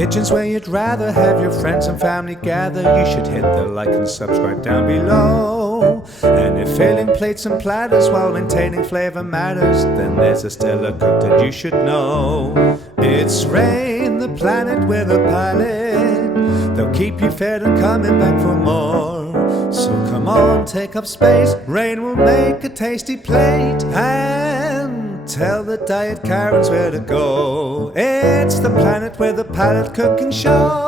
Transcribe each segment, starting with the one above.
kitchen's where you'd rather have your friends and family gather, you should hit the like and subscribe down below. And if filling plates and platters while maintaining flavor matters, then there's a stellar cook that you should know. It's Rain, the planet with a palate. They'll keep you fed and coming back for more. So come on, take up space. Rain will make a tasty plate and tell the diet Karens where to go. It's the planet with a palate cooking show.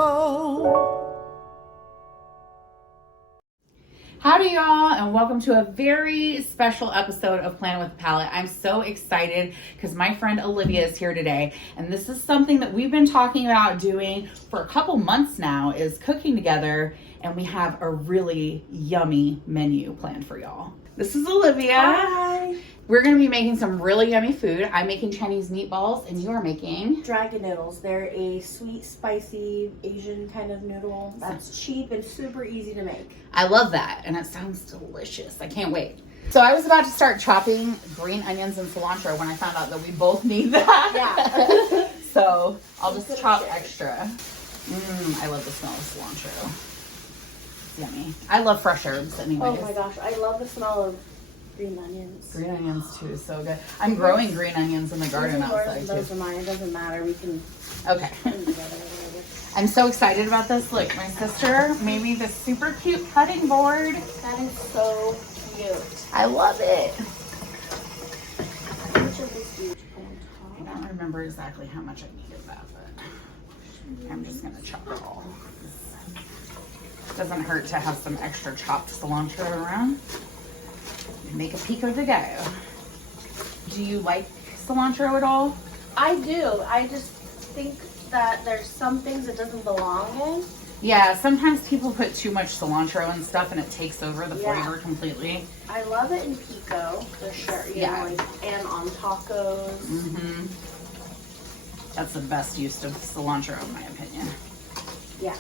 Howdy y'all, and welcome to a very special episode of Planet with Palate. I'm so excited because my friend Olivia is here today, and this is something that we've been talking about doing for a couple months now, is cooking together, and we have a really yummy menu planned for y'all. This is Olivia. Hi. We're going to be making some really yummy food. I'm making Chinese meatballs, and you are making Dragon noodles. They're a sweet, spicy, Asian kind of noodle that's cheap and super easy to make. I love that, and it sounds delicious. I can't wait. So I was about to start chopping green onions and cilantro when I found out that we both need that. Yeah. So I'll just chop extra. I love the smell of cilantro. It's yummy. I love fresh herbs anyways. Oh my gosh, I love the smell of green onions. Green onions too, so good. I'm growing green onions in the garden outside Those too. are mine. It doesn't matter. We can Okay. put them together later. I'm so excited about this. Look, my sister made me this super cute cutting board. That is so cute. I love it. How much of this do you put on I top? don't remember exactly how much I needed that, but I'm just gonna chop it all. Doesn't hurt to have some extra chopped cilantro around. Make a pico de gallo. Do you like cilantro at all? I do. I just think that there's some things it doesn't belong in. Yeah, sometimes people put too much cilantro and stuff and it takes over the Yeah. flavor completely. I love it in pico, for sure. You Yeah. know, like, and on tacos. That's the best use of cilantro in my opinion. Yeah.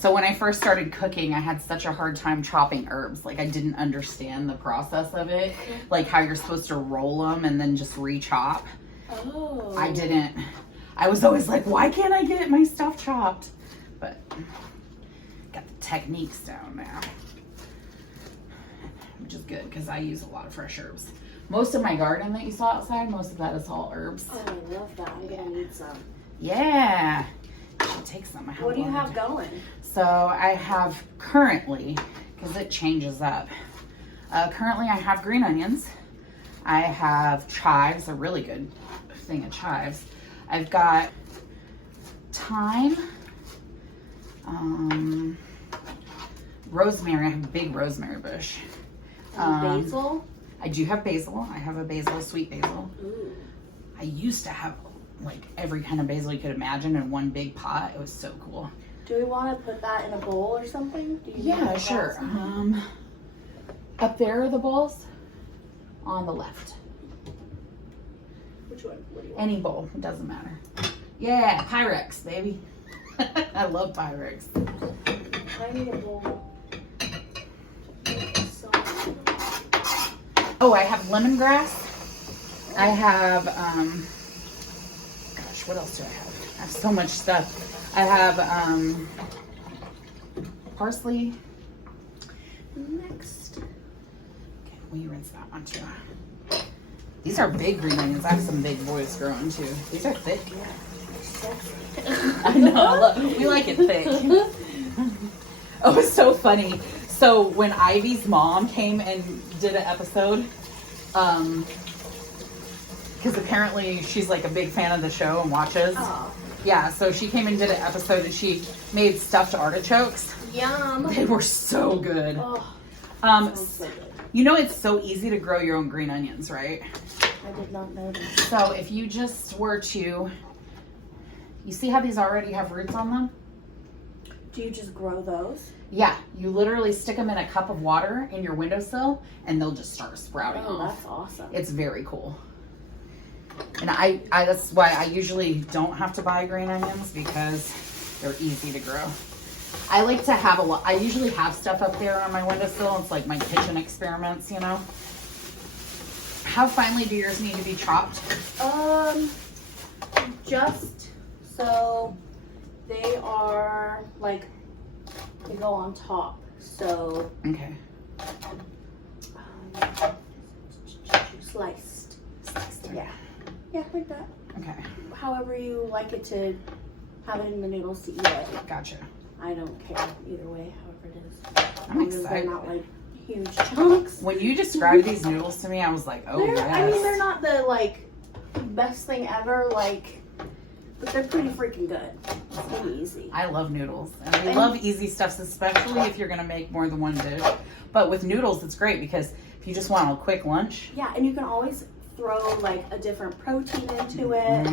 So when I first started cooking, I had such a hard time chopping herbs. Like I didn't understand the process of it. Like how you're supposed to roll them and then just re-chop. Oh. I didn't. I was always like, why can't I get my stuff chopped? But got the techniques down now. Which is good because I use a lot of fresh herbs. Most of my garden that you saw outside, most of that is all herbs. Oh, I love that. I'm gonna need some. Yeah. I should take some. What do you have going? So I have currently, because it changes up, currently I have green onions. I have chives, a really good thing of chives. I've got thyme, rosemary. I have a big rosemary bush. Basil? I do have basil. I have a basil, sweet basil. Ooh. I used to have like every kind of basil you could imagine in one big pot. It was so cool. Do we want to put that in a bowl or something? Do you Yeah, want sure. that? Up there are the bowls. On the left. Which one? What do you want? Any bowl. It doesn't matter. Yeah, Pyrex, baby. I love Pyrex. I need a bowl. So Oh, I have lemongrass. I have, gosh, what else do I have? I have so much stuff. I have, parsley. Next. Okay, will you rinse that one too? These are big green onions. I have some big boys growing too. These are thick. I know. We like it thick. Oh, it's so funny. So when Ivy's mom came and did an episode, because apparently she's like a big fan of the show and watches. Oh. Yeah, so she came and did an episode and she made stuffed artichokes. Yum. They were so good. Oh, sounds so good. You know it's so easy to grow your own green onions, right? I did not know that. So if you just were to, you see how these already have roots on them? Do you just grow those? Yeah, you literally stick them in a cup of water in your windowsill and they'll just start sprouting Oh, off. that's awesome. It's very cool. And I that's why I usually don't have to buy green onions because they're easy to grow. I like to have a lot. I usually have stuff up there on my windowsill. It's like my kitchen experiments, you know. How finely do yours need to be chopped? Just so They are like, they go on top. So. Okay. Sliced. Sliced. Yeah. Yeah, like that. Okay. However you like it to have it in the noodles to eat it. Gotcha. I don't care either way, however it is. I'm excited. They're not like huge chunks. When you described these noodles to me, I was like, oh yes. I mean, they're not the like best thing ever, like, but they're pretty freaking good. It's pretty easy. I love noodles, and we love easy stuffs, especially if you're gonna make more than one dish. But with noodles, it's great because if you just want a quick lunch. Yeah, and you can always throw like a different protein into it.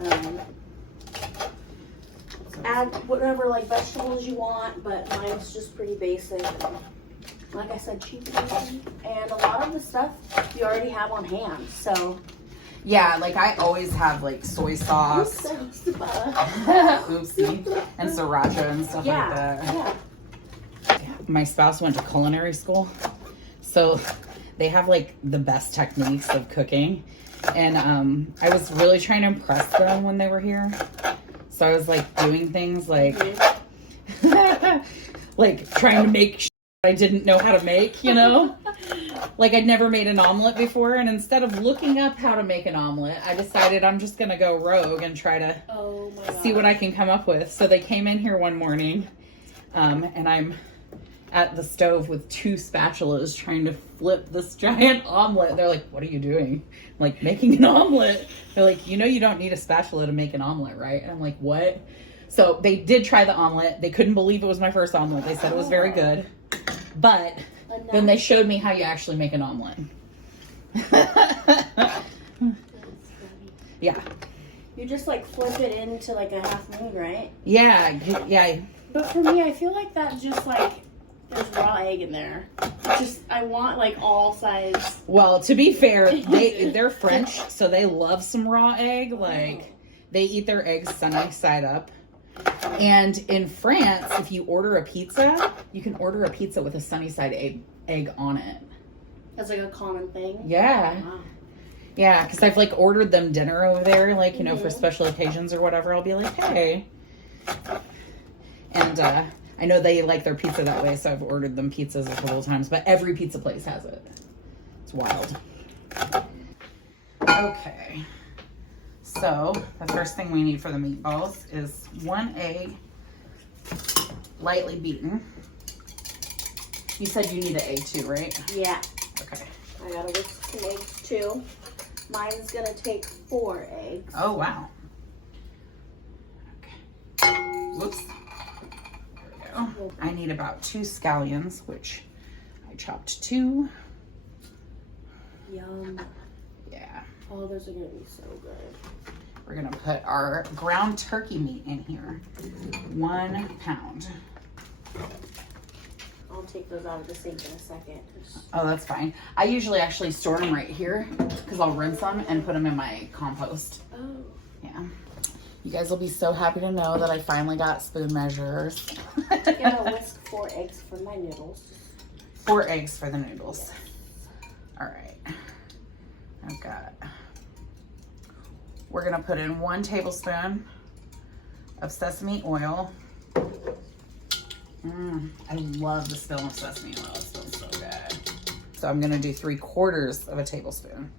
Mm-hmm. Add whatever like vegetables you want, but mine's just pretty basic. Like I said, cheap and easy. And a lot of the stuff you already have on hand, so. Yeah, like I always have like soy sauce. Oopsie. And sriracha and stuff like that. Yeah. My spouse went to culinary school, so they have like the best techniques of cooking. And I was really trying to impress them when they were here. So I was like doing things like, like trying to make shit I didn't know how to make, you know? Like I'd never made an omelet before, and instead of looking up how to make an omelet, I decided I'm just gonna go rogue and try to see what I can come up with. So they came in here one morning, and I'm at the stove with 2 spatulas trying to flip this giant omelet. They're like, what are you doing? I'm like, making an omelet. They're like, you know you don't need a spatula to make an omelet, right? And I'm like, what? So they did try the omelet. They couldn't believe it was my first omelet. They said it was very good. But then they showed me how you actually make an omelet. Yeah. You just like flip it into like a half moon, right? Yeah, yeah. But for me, I feel like that just like, there's raw egg in there. I want like all sides. Well, to be fair, they're French, so they love some raw egg. Like, they eat their eggs sunny side up. And in France, if you order a pizza, you can order a pizza with a sunny side egg on it. That's like a common thing? Yeah. Wow. Yeah, because I've like ordered them dinner over there, like, you know, for special occasions or whatever. I'll be like, hey. And I know they like their pizza that way, so I've ordered them pizzas a couple of times, but every pizza place has it. It's wild. Okay. So, the first thing we need for the meatballs is 1 egg, lightly beaten. You said you need an egg too, right? Yeah. Okay. I gotta whisk some eggs too. Mine's gonna take 4 eggs. Oh, wow. Okay. Whoops. There we go. I need about 2 scallions, which I chopped 2. Yum. Yeah. Oh, those are gonna be so good. We're gonna put our ground turkey meat in here. 1 pound. I'll take those out of the sink in a second. Oh, that's fine. I usually actually store them right here because I'll rinse them and put them in my compost. Oh. Yeah. You guys will be so happy to know that I finally got spoon measures. I'm gonna whisk 4 eggs for my noodles. 4 eggs for the noodles. All right. We're gonna put in 1 tablespoon of sesame oil. I love the smell of sesame oil. It smells so good. So I'm gonna do 3/4 of a tablespoon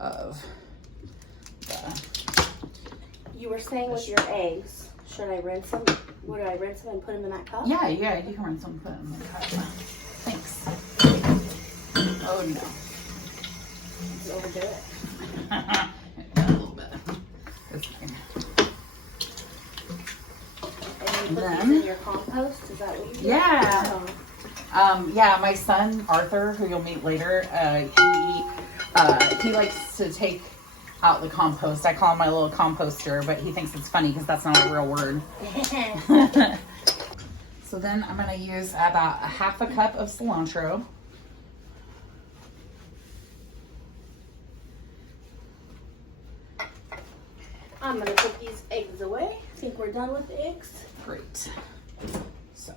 of the. You were saying with your eggs, should I rinse them? Would I rinse them and put them in that cup? Yeah, you can rinse them and put them in the cup. Thanks. Oh no. Let's overdo it. A little bit. It's fine. And you put these in your compost? Is that what you do? Yeah. Yeah, my son Arthur, who you'll meet later, he likes to take out the compost. I call him my little composter, but he thinks it's funny because that's not a real word. So then I'm gonna use about 1/2 cup of cilantro. I'm gonna put these eggs away. I think we're done with the eggs. Great. So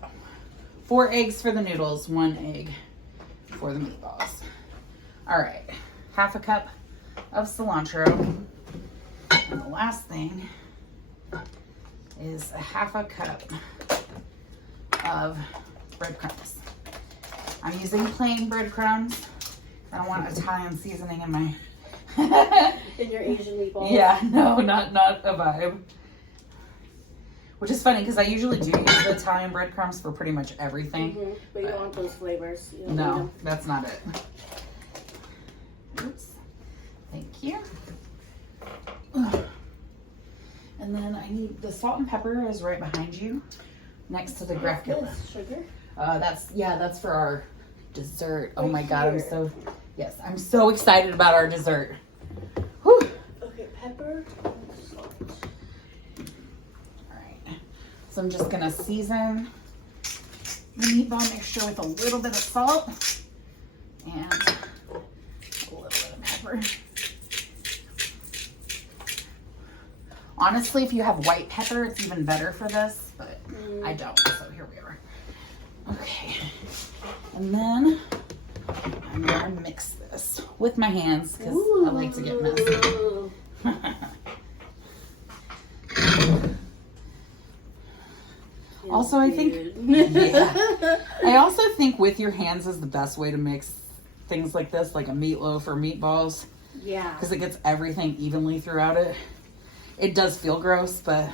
4 eggs for the noodles, 1 egg for the meatballs. All right, 1/2 cup of cilantro. And the last thing is a half a cup of breadcrumbs. I'm using plain breadcrumbs. I don't want Italian seasoning in my In your Asian meatballs. Yeah, no, not a vibe. Which is funny because I usually do use the Italian breadcrumbs for pretty much everything. But you don't want those flavors. You don't need No, them. that's not it. Oops. Thank you. And then I need the salt and pepper is right behind you, next to the graffula. Sugar. That's for our dessert. Oh Right my God, here. I'm so excited about our dessert. Whew. Okay, pepper and salt. All right. So I'm just gonna season the meatball mixture with a little bit of salt and a little bit of pepper. Honestly, if you have white pepper, it's even better for this, but I don't, so here we are. Okay, and then I'm gonna mix this with my hands because I like to get messy. Also, I think, I also think with your hands is the best way to mix things like this, like a meatloaf or meatballs. Yeah. Because it gets everything evenly throughout it. It does feel gross, but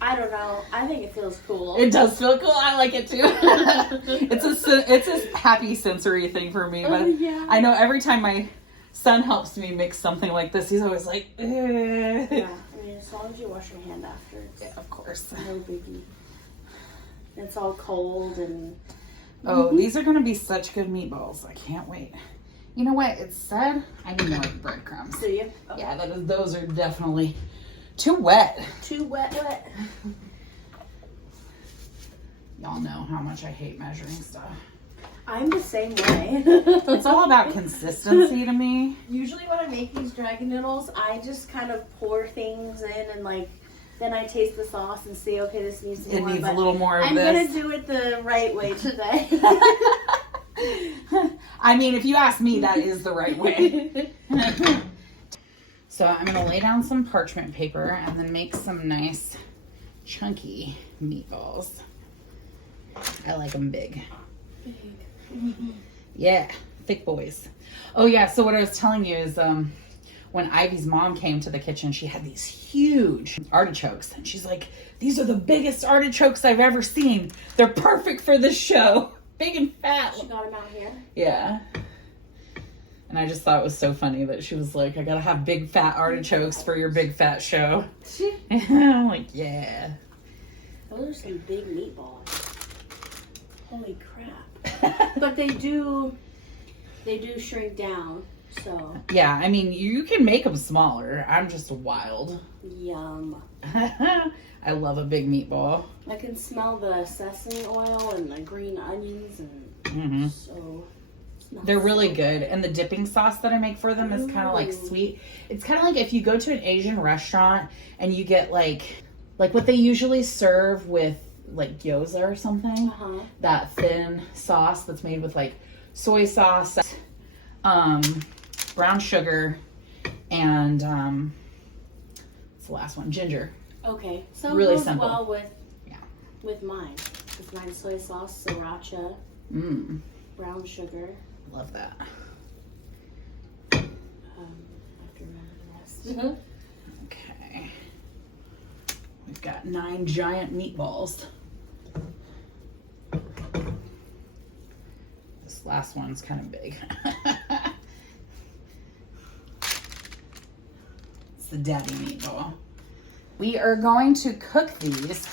I don't know. I think it feels cool. it does feel cool. I like it too. it's a happy sensory thing for me. But yeah. I know every time my son helps me mix something like this, he's always like, eh. Yeah. I mean, as long as you wash your hand after, it's Yeah, of course. no biggie. It's all cold and. Oh, these are going to be such good meatballs. I can't wait. You know what? It said I need more breadcrumbs. Do you? Oh. Yeah, those are definitely too wet. Too wet. Y'all know how much I hate measuring stuff. I'm the same way. It's all about consistency to me. Usually when I make these dragon noodles, I just kind of pour things in and then I taste the sauce and see, okay, this needs more. It needs a little more of I'm this. gonna do it the right way today. I mean, if you ask me, that is the right way. So I'm going to lay down some parchment paper and then make some nice chunky meatballs. I like them big. Yeah, thick boys. Oh yeah, so what I was telling you is when Ivy's mom came to the kitchen, she had these huge artichokes. And she's like, these are the biggest artichokes I've ever seen. They're perfect for this show. Big and fat. She got them out here. Yeah. And I just thought it was so funny that she was like, I gotta have big fat artichokes for your big fat show. I'm like, yeah. Those are some big meatballs. Holy crap. But they do shrink down, so. Yeah, I mean, you can make them smaller. I'm just wild. Yum. I love a big meatball. I can smell the sesame oil and the green onions and so. They're really good. And the dipping sauce that I make for them is kind of like sweet. It's kind of like if you go to an Asian restaurant and you get like what they usually serve with like gyoza or something. That thin sauce that's made with like soy sauce, brown sugar, and what's the last one? Ginger. Okay. So really it goes simple. well with mine. With mine soy sauce, sriracha, brown sugar. Love that. I have to remember the rest. Okay. We've got 9 giant meatballs. This last one's kind of big. It's the daddy meatball. We are going to cook these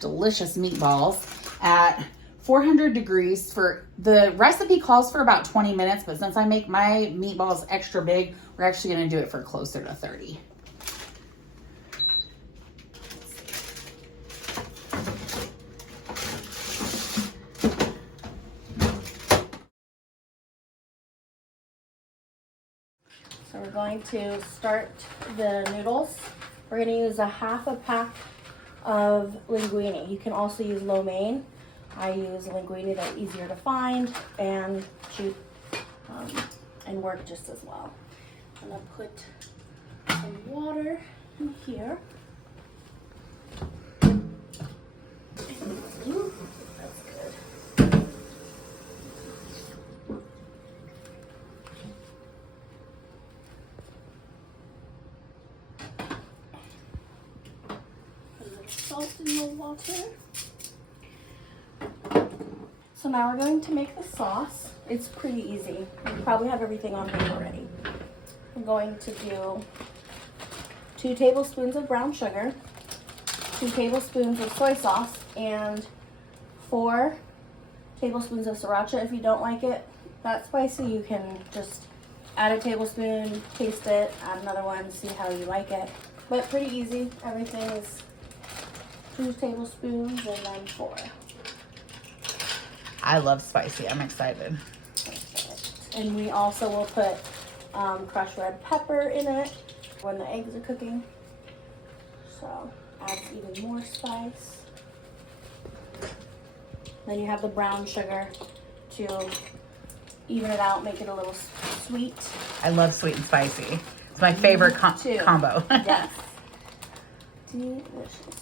delicious meatballs at 400 degrees for, the recipe calls for about 20 minutes, but since I make my meatballs extra big, we're actually gonna do it for closer to 30. So we're going to start the noodles. We're going to use a half a pack of linguine. You can also use lo mein. I use linguine that's easier to find and cheap and work just as well. I'm going to put some water in here. And Ooh, that's good. A little salt in the water. So now we're going to make the sauce. It's pretty easy. You probably have everything on here already. I'm going to do 2 tablespoons of brown sugar, 2 tablespoons of soy sauce, and 4 tablespoons of sriracha. If you don't like it that spicy, you can just add a tablespoon, taste it, add another one, see how you like it. But pretty easy. Everything is 2 tablespoons and then 4. I love spicy. I'm excited. And we also will put crushed red pepper in it when the eggs are cooking. So adds even more spice. Then you have the brown sugar to even it out, make it a little sweet. I love sweet and spicy. It's my favorite combo. Yes. Delicious.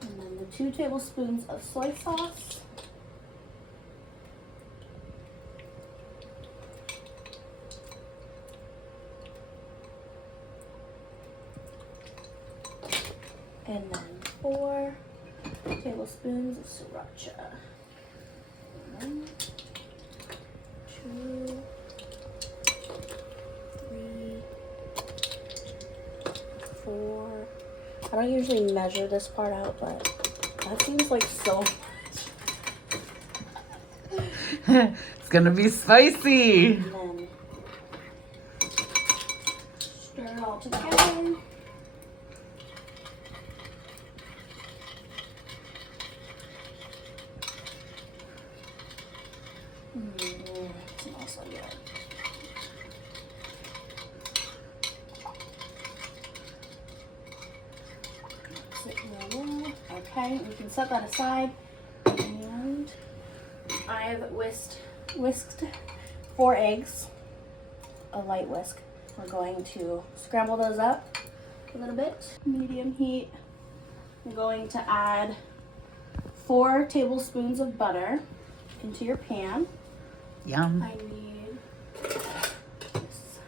And then the 2 tablespoons of soy sauce. And then 4 tablespoons of sriracha. 1, 2, 3, 4. I don't usually measure this part out, but that seems like so much. It's gonna be spicy. And then stir it all together. It smells so good. Okay, we can set that aside. And I've whisked 4 eggs, a light whisk. We're going to scramble those up a little bit, medium heat. I'm going to add 4 tablespoons of butter into your pan. Yum. I need this.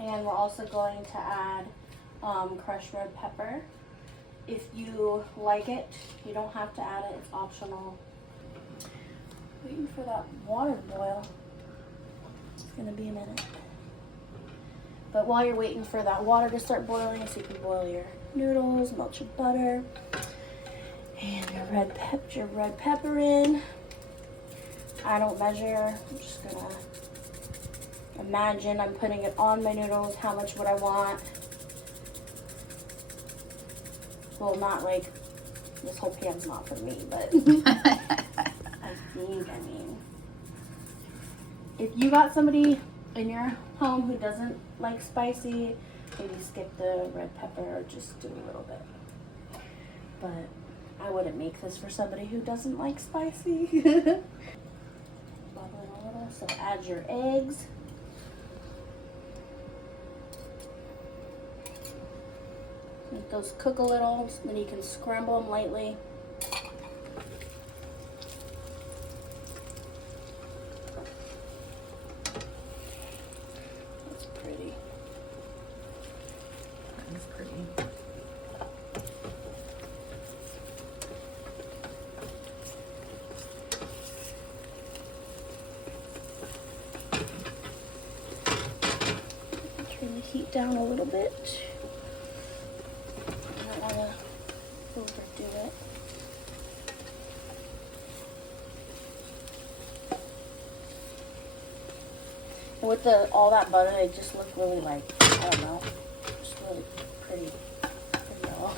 And we're also going to add crushed red pepper. If you like it, you don't have to add it, it's optional. Waiting for that water to boil. It's gonna be a minute. But while you're waiting for that water to start boiling, so you can boil your noodles, melt your butter, and your red pepper in. I don't measure, I'm just gonna imagine I'm putting it on my noodles, how much would I want. Well, not like, this whole pan's not for me, but I mean, if you got somebody in your home who doesn't like spicy, maybe skip the red pepper or just do a little bit. But I wouldn't make this for somebody who doesn't like spicy. Bubbling a little, so add your eggs. Let those cook a little, so then you can scramble them lightly. That's pretty. That's pretty. Turn the heat down a little bit. I don't want to overdo it. And with all that butter, they just look really like, I don't know, just really pretty yellow.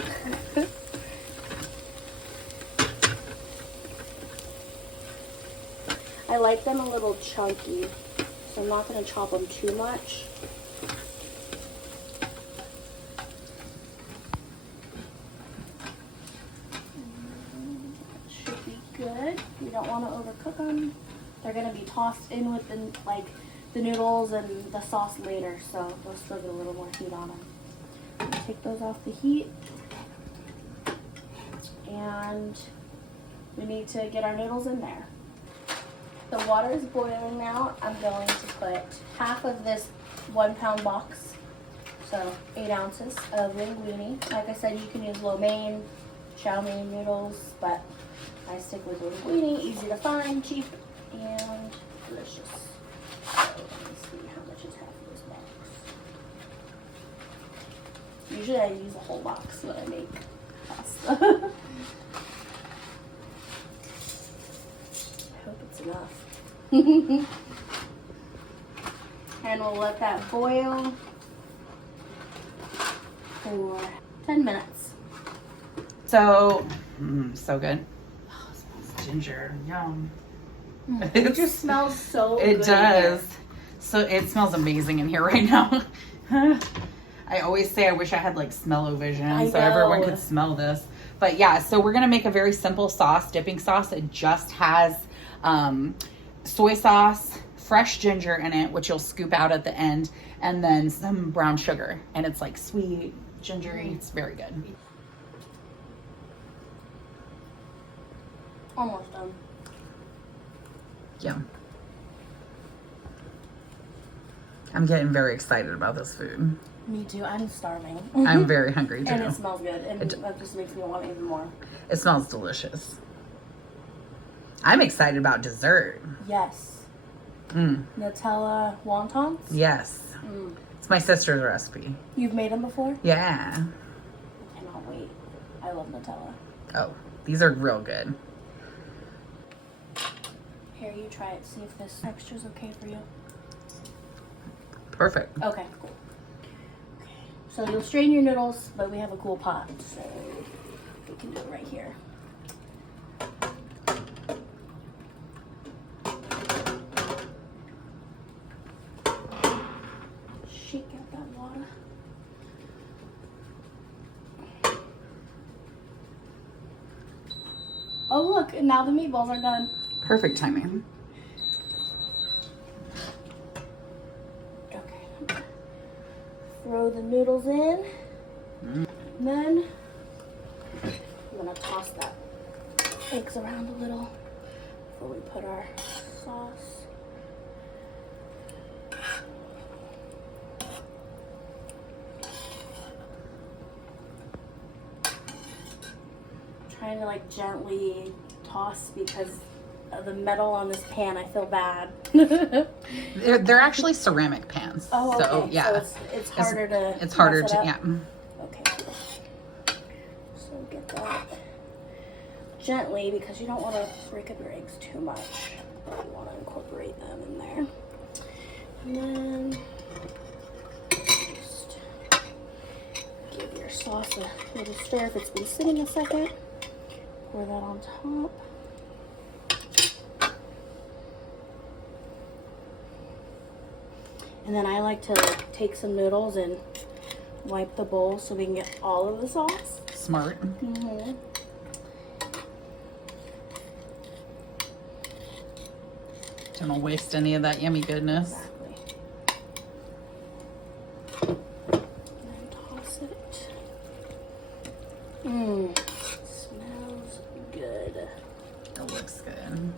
I like them a little chunky, so I'm not going to chop them too much. Should be good. You don't want to overcook them. they're gonna be tossed in with the noodles and the sauce later, so they'll still get a little more heat on them. Take those off the heat, and we need to get our noodles in there. The water is boiling now. I'm going to put half of this 1 pound box, so 8 ounces of linguine. Like I said, you can use lo mein, chow mein noodles, but I stick with linguine, easy to find, cheap, and delicious. So let me see how much is half of this box. Usually I use a whole box when I make pasta. I hope it's enough. And we'll let that boil for 10 minutes. So, so good. Oh, it smells ginger. Yum. It just smells so good. It does. So it smells amazing in here right now. I always say I wish I had like smell-o-vision so everyone could smell this. But yeah, so we're gonna make a very simple sauce, dipping sauce. It just has soy sauce, fresh ginger in it, which you'll scoop out at the end, and then some brown sugar. And it's like sweet, gingery. It's very good. Almost done. Yum. I'm getting very excited about this food. Me too. I'm starving. I'm very hungry too. And it smells good. And that just makes me want even more. It smells delicious. I'm excited about dessert. Yes. Nutella wontons? Yes. It's my sister's recipe. You've made them before? Yeah. I cannot wait. I love Nutella. Oh, these are real good. Here, you try it. See if this texture's okay for you. Perfect. Okay, cool. Okay. So you'll strain your noodles, but we have a cool pot, so we can do it right here. Shake out that water. Oh look, and now the meatballs are done. Perfect timing. Okay. Throw the noodles in. And then I'm gonna toss that eggs around a little before we put our sauce. Trying to like gently toss because of the metal on this pan. I feel bad. They're actually ceramic pans. Oh, okay. So yeah, so it's harder to. It's harder mess to it up. yeah. Okay. So get that gently because you don't want to break up your eggs too much. You want to incorporate them in there. And then just give your sauce a little stir if it's been sitting a second. Pour that on top. And then I like to take some noodles and wipe the bowl so we can get all of the sauce. Smart. Mm-hmm. Don't want to waste any of that yummy goodness. Exactly. And then toss it. Smells good. It looks good.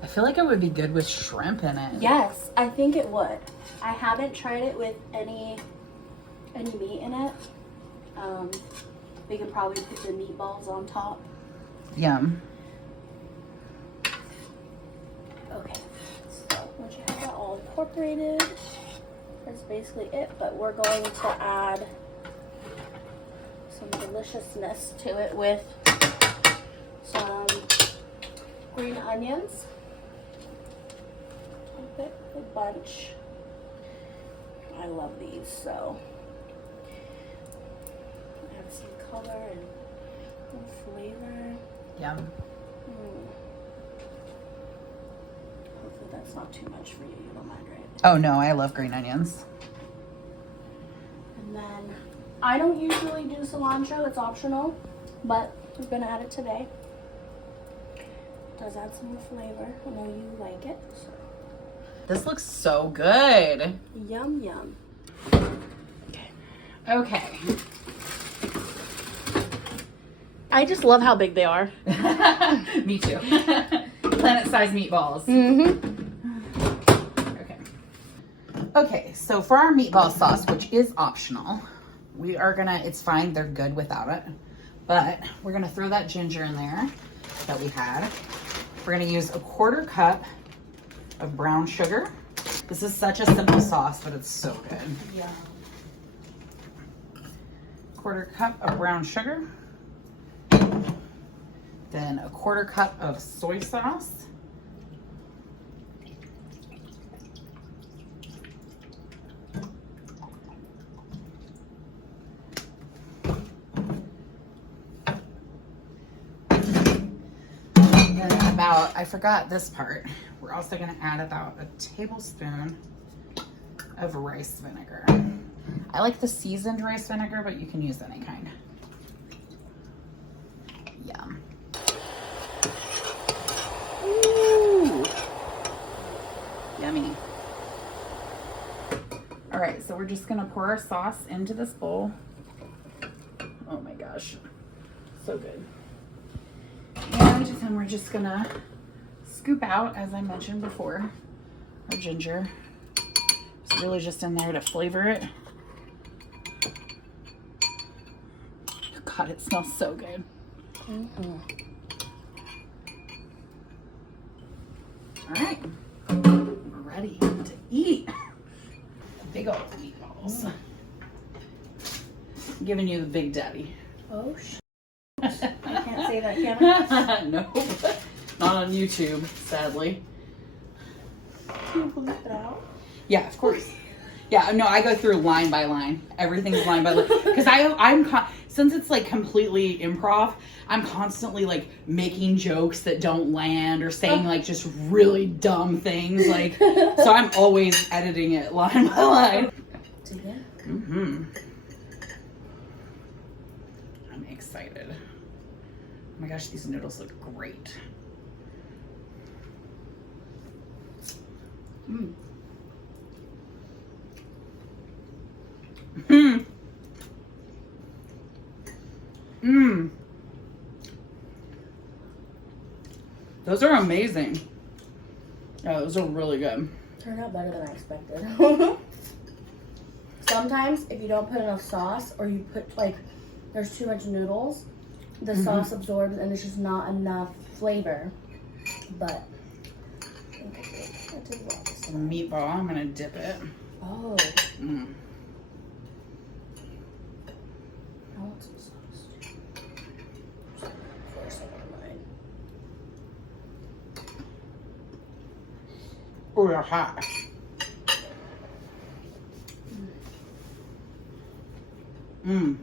I feel like it would be good with shrimp in it. Yes, I think it would. I haven't tried it with any meat in it. We could probably put the meatballs on top. Yum. Okay, so once you have that all incorporated, that's basically it. But we're going to add some deliciousness to it with some green onions. A bunch. I love these, so add some color and flavor. Yum. Hopefully that's not too much for you. You don't mind, right? Oh no, I love green onions. And then I don't usually do cilantro. It's optional, but we're gonna add it today. It does add some flavor. I know you like it. So. This looks so good. Yum yum. Okay. I just love how big they are. Me too. Planet-sized meatballs. Okay. Okay, so for our meatball sauce, which is optional, we are gonna, it's fine, they're good without it, but we're gonna throw that ginger in there that we had. We're gonna use a 1/4 cup of brown sugar. This is such a simple sauce, but it's so good. Yeah. 1/4 cup of brown sugar. Then a 1/4 cup of soy sauce. Then about, I forgot this part, we're also gonna add about a tablespoon of rice vinegar. I like the seasoned rice vinegar, but you can use any kind. Yum. Ooh. Yummy. All right, so we're just gonna pour our sauce into this bowl. Oh my gosh, so good. And then we're just gonna scoop out, as I mentioned before, our ginger. It's really just in there to flavor it. God, it smells so good. All right, we're ready to eat. Big old meatballs. I'm giving you the Big Daddy. Oh, I can't say that, can I? Nope, not on YouTube, sadly. Can you bleep it out? Yeah, of course. Yeah, no, I go through line by line. Everything's line by line. Because since it's like completely improv, I'm constantly like making jokes that don't land or saying like just really dumb things. Like, so I'm always editing it line by line. Mm-hmm. I'm excited. Oh my gosh, these noodles look great. Mm. Mmm. Mmm. Those are amazing. Yeah, those are really good. Turned out better than I expected. Sometimes if you don't put enough sauce or you put like, there's too much noodles, the sauce absorbs and there's just not enough flavor. But I think I did well this time. Meatball, I'm gonna dip it. Oh. Mm. I want some sauce too. Of course, I want mine. Oh, they're hot. Mmm.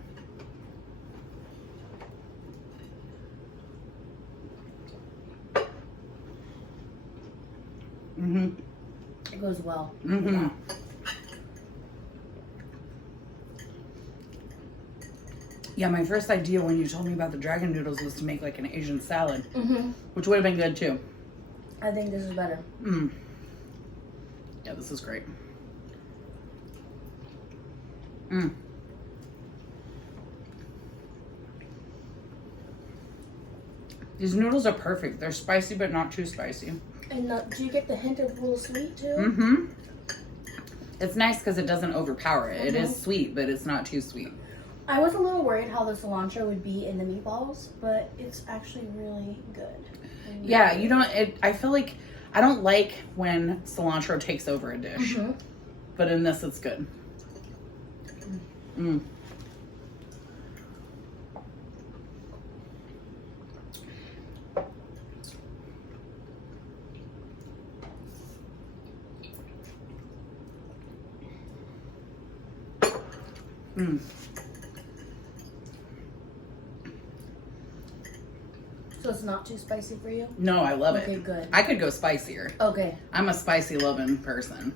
Mm-hmm. It goes well. Mm-hmm. Yeah, my first idea when you told me about the dragon noodles was to make like an Asian salad, which would have been good too. I think this is better. Mm. Yeah, this is great. Mm. These noodles are perfect. They're spicy, but not too spicy. And do you get the hint of a little sweet too? Mm-hmm. It's nice because it doesn't overpower it. It is sweet, but it's not too sweet. I was a little worried how the cilantro would be in the meatballs, but it's actually really good. Yeah, you don't, I feel like, I don't like when cilantro takes over a dish, but in this it's good. Mm. Mm. So it's not too spicy for you? No, I love it. Okay, good. I could go spicier. Okay. I'm a spicy loving person.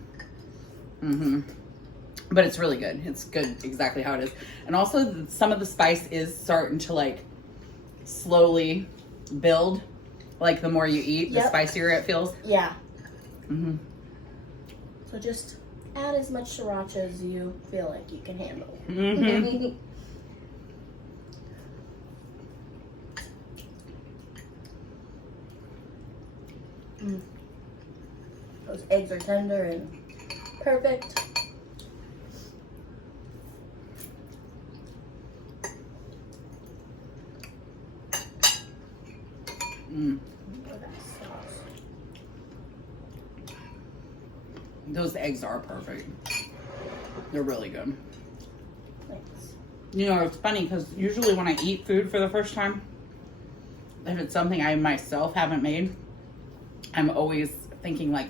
But it's really good. It's good exactly how it is. And also some of the spice is starting to like slowly build. Like the more you eat, the spicier it feels. Yeah. So just add as much sriracha as you feel like you can handle. Those eggs are tender and perfect. Those eggs are perfect. They're really good. Thanks. You know, it's funny because usually when I eat food for the first time, if it's something I myself haven't made, I'm always thinking like,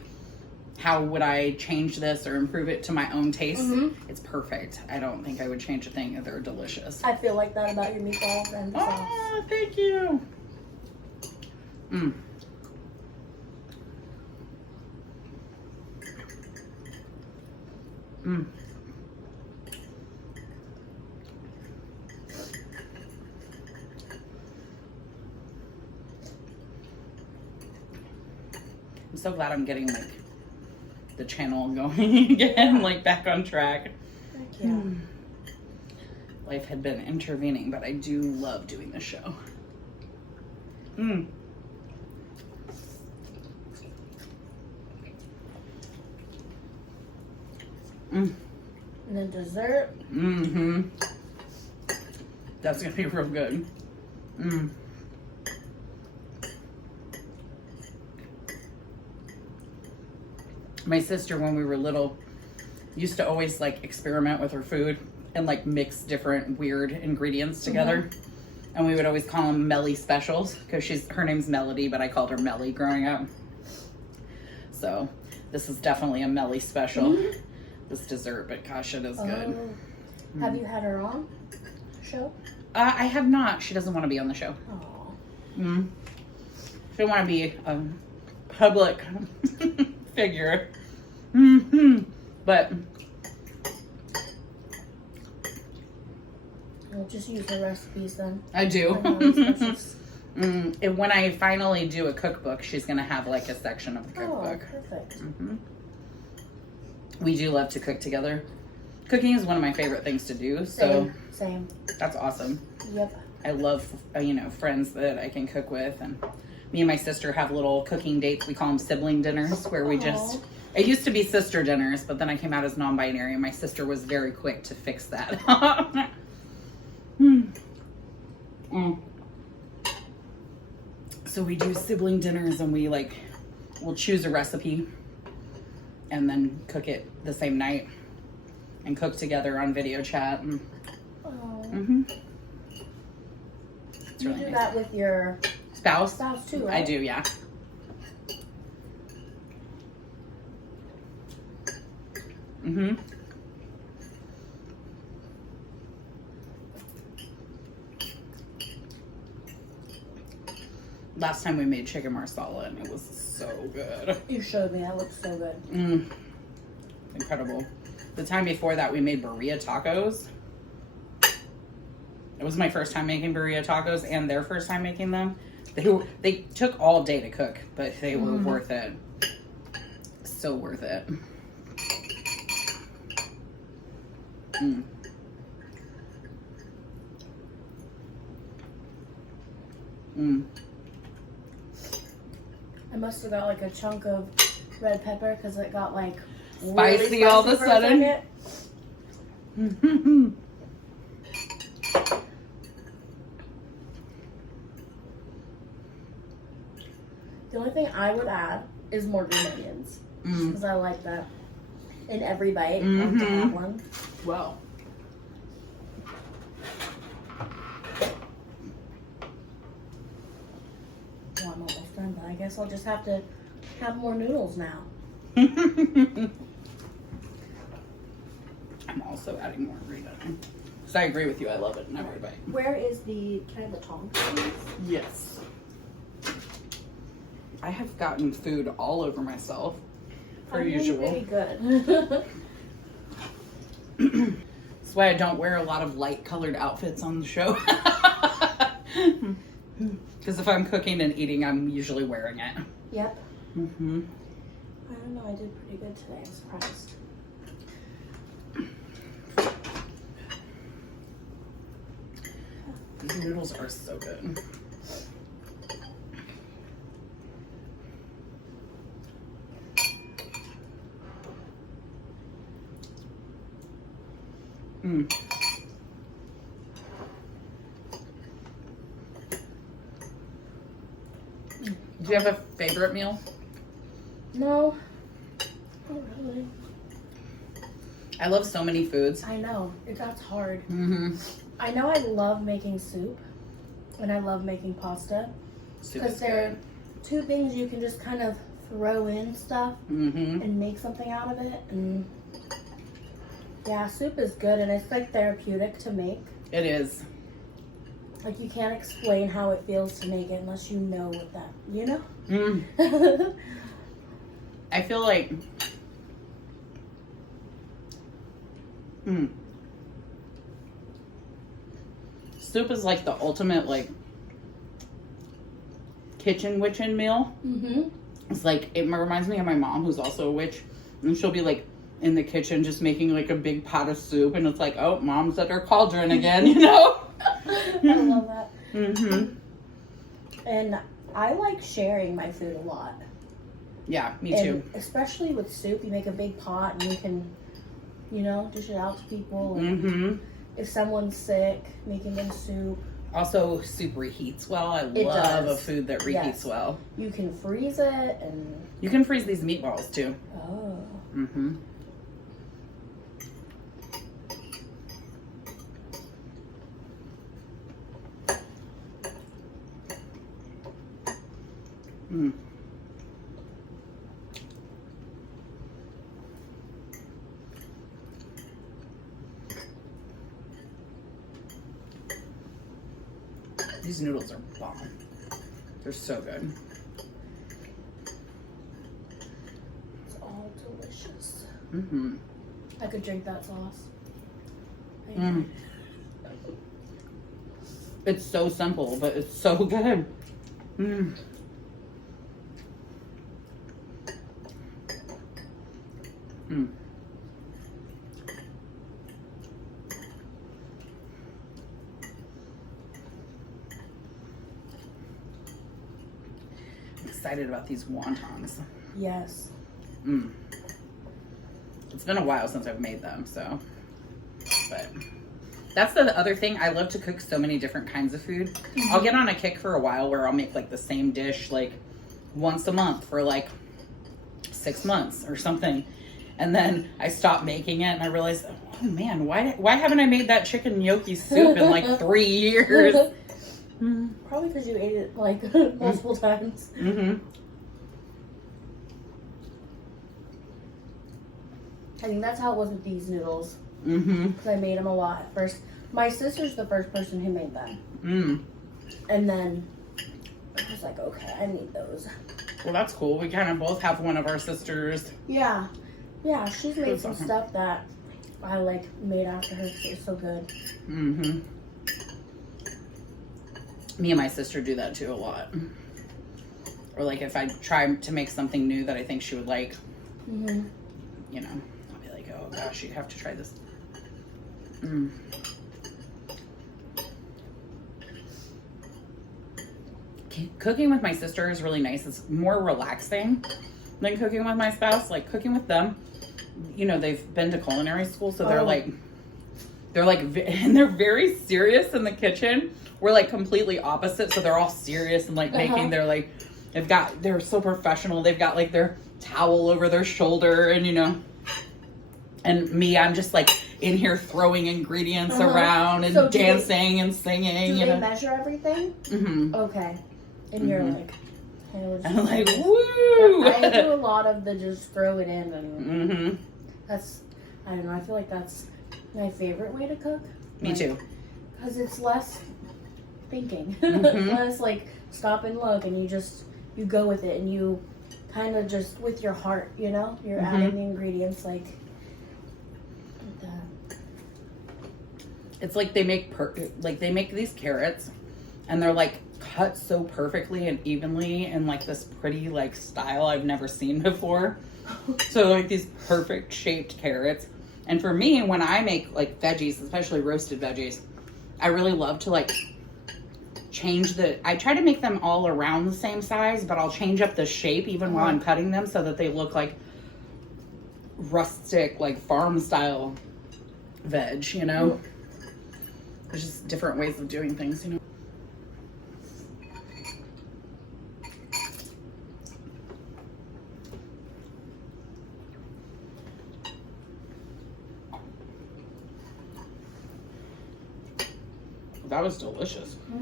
how would I change this or improve it to my own taste? It's perfect. I don't think I would change a thing. They're delicious. I feel like that about your meatballs and the sauce. Oh, thank you. I'm so glad I'm getting like the channel going again, like back on track. Thank you. Life had been intervening, but I do love doing the show. And then dessert. That's gonna be real good. My sister, when we were little, used to always like experiment with her food and like mix different weird ingredients together. And we would always call them Melly Specials because her name's Melody, but I called her Melly growing up. So this is definitely a Melly Special. This dessert, but gosh, it is good. Have you had her on the show? I have not. She doesn't want to be on the show. Oh. She don't want to be a public figure. But We'll just use her recipes then. I do. And when I finally do a cookbook, she's going to have like a section of the cookbook. Oh, perfect. We do love to cook together. Cooking is one of my favorite things to do. So Same. That's awesome. Yep. I love, friends that I can cook with. And me and my sister have little cooking dates. We call them sibling dinners where we just, it used to be sister dinners, but then I came out as non-binary and my sister was very quick to fix that. So we do sibling dinners and we'll choose a recipe and then cook it the same night and cook together on video chat. And, It's You really do nice. that with your Spouse too, right? I do, yeah. Last time we made chicken marsala and it was so good. You showed me. That looks so good. Incredible. The time before that we made burrito tacos. It was my first time making burrito tacos and their first time making them. They took all day to cook, but they were worth it. So worth it. I must have got like a chunk of red pepper because it got like Spicy really all of a for sudden. second. The only thing I would add is more green onions because I like that in every bite. On that one. Wow. Well, I'm almost done, but I guess I'll just have to have more noodles now. I'm also adding more green onion. So I agree with you. I love it in every bite. Where is can I have the tongs, please? Yes. I have gotten food all over myself, per I'm doing usual. pretty good. That's why I don't wear a lot of light colored outfits on the show. Because if I'm cooking and eating, I'm usually wearing it. Yep. Mm-hmm. I don't know, I did pretty good today. I'm surprised. These noodles are so good. Mm. Do you have a favorite meal? No. Not really. I love so many foods. I know. That's hard. Mm-hmm. I know I love making soup. And I love making pasta. Soup Because is they're good. two things you can just kind of throw in stuff Mm-hmm. and make something out of it. And yeah, soup is good. And it's like therapeutic to make. It is. Like you can't explain how it feels to make it unless you know what that, you know? Mm. I feel like soup is like the ultimate like kitchen witchin' meal. Mm-hmm. It's like it reminds me of my mom, who's also a witch, and she'll be like in the kitchen just making like a big pot of soup, and it's like, oh, mom's at her cauldron again, you know? I love that. Mm-hmm. And I like sharing my food a lot. Yeah, me And too. especially with soup, you make a big pot and you can, you know, dish it out to people. And Mm-hmm. if someone's sick, making them soup. Also, soup reheats well. I It love does. a food that reheats Yes. well. You can freeze it and You can freeze these meatballs too. oh. Mm-hmm. Mm. These noodles are bomb. They're so good. It's all delicious. Mm-hmm. I could drink that sauce. Mm. It's so simple, but it's so good. Mm. Mm. Excited about these wontons. Yes. Mm. It's been a while since I've made them, so. But that's the other thing. I love to cook so many different kinds of food. Mm-hmm. I'll get on a kick for a while where I'll make like the same dish like once a month for like 6 months or something. And then I stop making it and I realize, oh man, why haven't I made that chicken gnocchi soup in like 3 years? Mm. Probably because you ate it like multiple times. Mm-hmm. I think that's how it was with these noodles. Mm-hmm. Because I made them a lot at first. My sister's the first person who made them. Mm. And then I was like, okay, I need those. Well, that's cool. We kind of both have one of our sisters. Yeah. Yeah, she's made That's some awesome. stuff that I like made after her. It's so good. Mm-hmm. Me and my sister do that too a lot. Or like if I try to make something new that I think she would like, Mm-hmm. you know, I'll be like, oh gosh, you have to try this. Mm. Cooking with my sister is really nice. It's more relaxing than cooking with my spouse. Like cooking with them, you know, they've been to culinary school, so they're Oh. like, and they're very serious in the kitchen. We're like completely opposite, so they're all serious and like making their like, they're so professional. They've got like their towel over their shoulder, and you know, and me, I'm just like in here throwing ingredients around and So do they- dancing and singing. Do You they know, measure everything? mm-hmm. Okay. And you're Mhm. like, hey, what's I'm like, this? woo! I do a lot of the just throw it in, and Mm-hmm. that's, I don't know, I feel like that's my favorite way to cook. Me too. Because it's less thinking. Mhm. Less like stop and look, and you just you go with it and you kind of just with your heart, you know, you're adding the ingredients like that. It's like they make they make these carrots, and they're like cut so perfectly and evenly in like this pretty like style I've never seen before. So like these perfect shaped carrots. And for me, when I make like veggies, especially roasted veggies, I really love to like I try to make them all around the same size, but I'll change up the shape even while I'm cutting them so that they look like rustic, like farm style veg, you know? There's just different ways of doing things, you know? That was delicious. I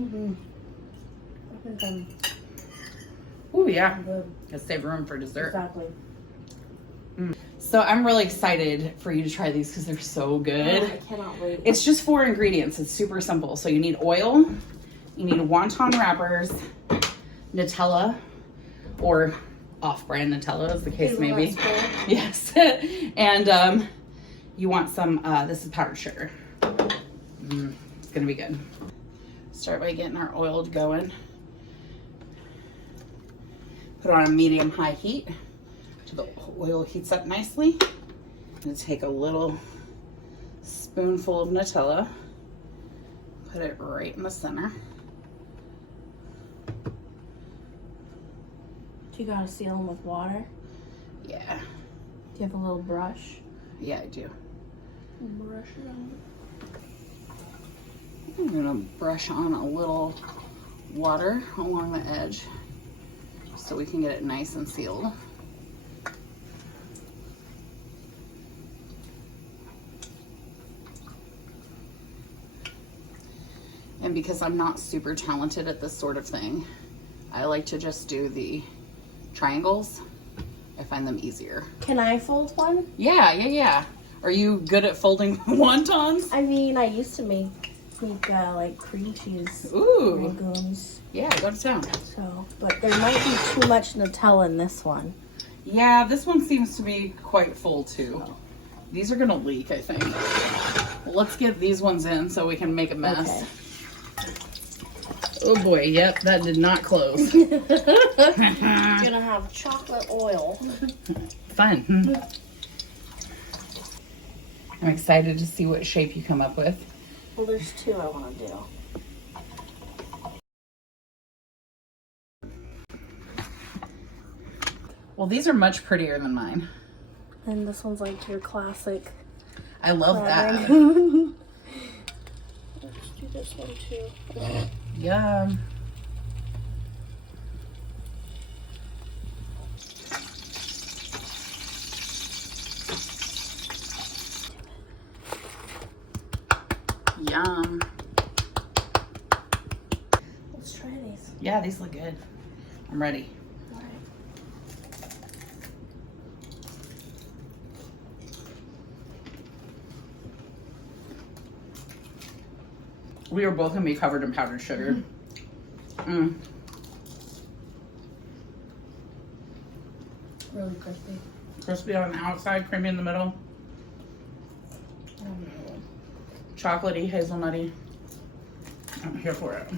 think Oh yeah, good. let's save room for dessert. Exactly. So I'm really excited for you to try these because they're so good. Oh, I cannot wait. It's just 4 ingredients. It's super simple. So you need oil, you need wonton wrappers, Nutella, or off-brand Nutella, as the case may be. Yes, and you want some. This is powdered sugar. It's gonna be good. Start by getting our oil going. Put it on a medium-high heat till the oil heats up nicely. I'm gonna take a little spoonful of Nutella, put it right in the center. Do you gotta seal them with water? Yeah, Do you have a little brush? yeah, I do. Brush it on. I'm gonna brush on a little water along the edge so we can get it nice and sealed. And because I'm not super talented at this sort of thing, I like to just do the triangles. I find them easier. Can I fold one? Yeah. Are you good at folding wontons? I mean, I used to make like cream cheese Ooh. legumes. Yeah, go to town. So, but there might be too much Nutella in this one. Yeah, this one seems to be quite full too. These are gonna leak, I think. Let's get these ones in so we can make a mess. Okay. Oh boy, yep, that did not close. Gonna have chocolate oil. Fun. I'm excited to see what shape you come up with. Well, there's 2 I want to do. Well, these are much prettier than mine. And this one's like your classic. I love that. Let's do this one too. Yum. Yum. Let's try these. Yeah, these look good. I'm ready. All right. We are both gonna be covered in powdered sugar. Really crispy. Crispy on the outside, creamy in the middle. Chocolatey, hazelnutty. I'm here for it.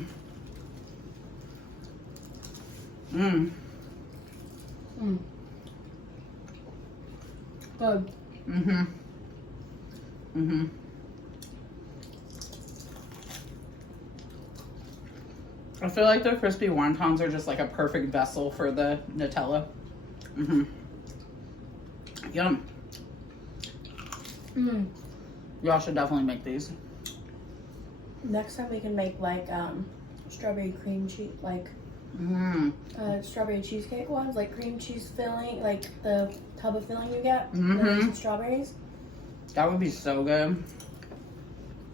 Good. I feel like the crispy wontons are just like a perfect vessel for the Nutella. Yum. Y'all should definitely make these. Next time we can make like strawberry cream cheese, like strawberry cheesecake ones, like cream cheese filling, like the tub of filling you get, and then some strawberries. That would be so good.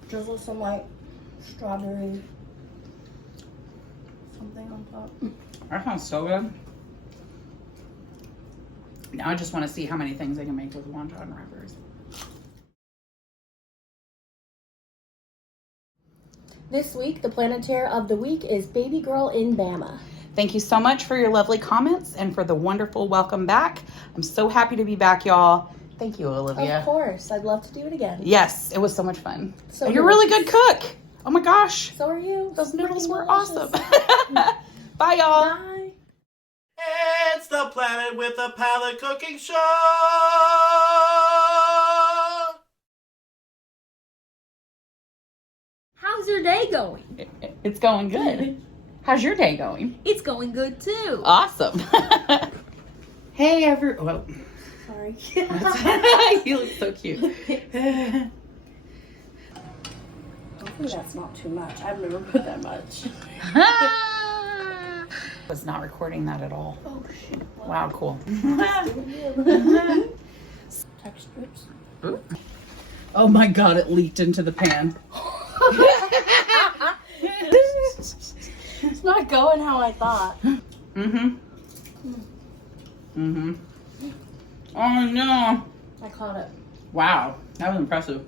Drizzle some like strawberry something on top. That sounds so good. Now I just want to see how many things I can make with wonton wrappers. This week, the Planetaire of the Week is Baby Girl in Bama. Thank you so much for your lovely comments and for the wonderful welcome back. I'm so happy to be back, y'all. Thank you, Olivia. Of course. I'd love to do it again. Yes, it was so much fun. So You're a really good cook. Oh my gosh. So are you. Those noodles were delicious. awesome. Bye, y'all. Bye. It's the Planet with a Palate cooking show. How's your day going? It's going good. How's your day going? It's going good too. Awesome. Hey, well, Sorry. you look so cute. Hopefully that's not too much. I've never put that much. Was not recording that at all. Oh shit. Wow, cool. Textures. Oh my god, it leaked into the pan. It's not going how I thought. Mm-hmm. Mm-hmm. Oh no. I caught it. Wow, that was impressive.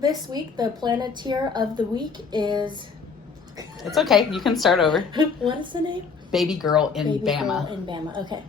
This week, the Planeteer of the week is... It's okay, you can start over. What is the name? Baby girl in Baby Bama. Girl in Bama. Okay.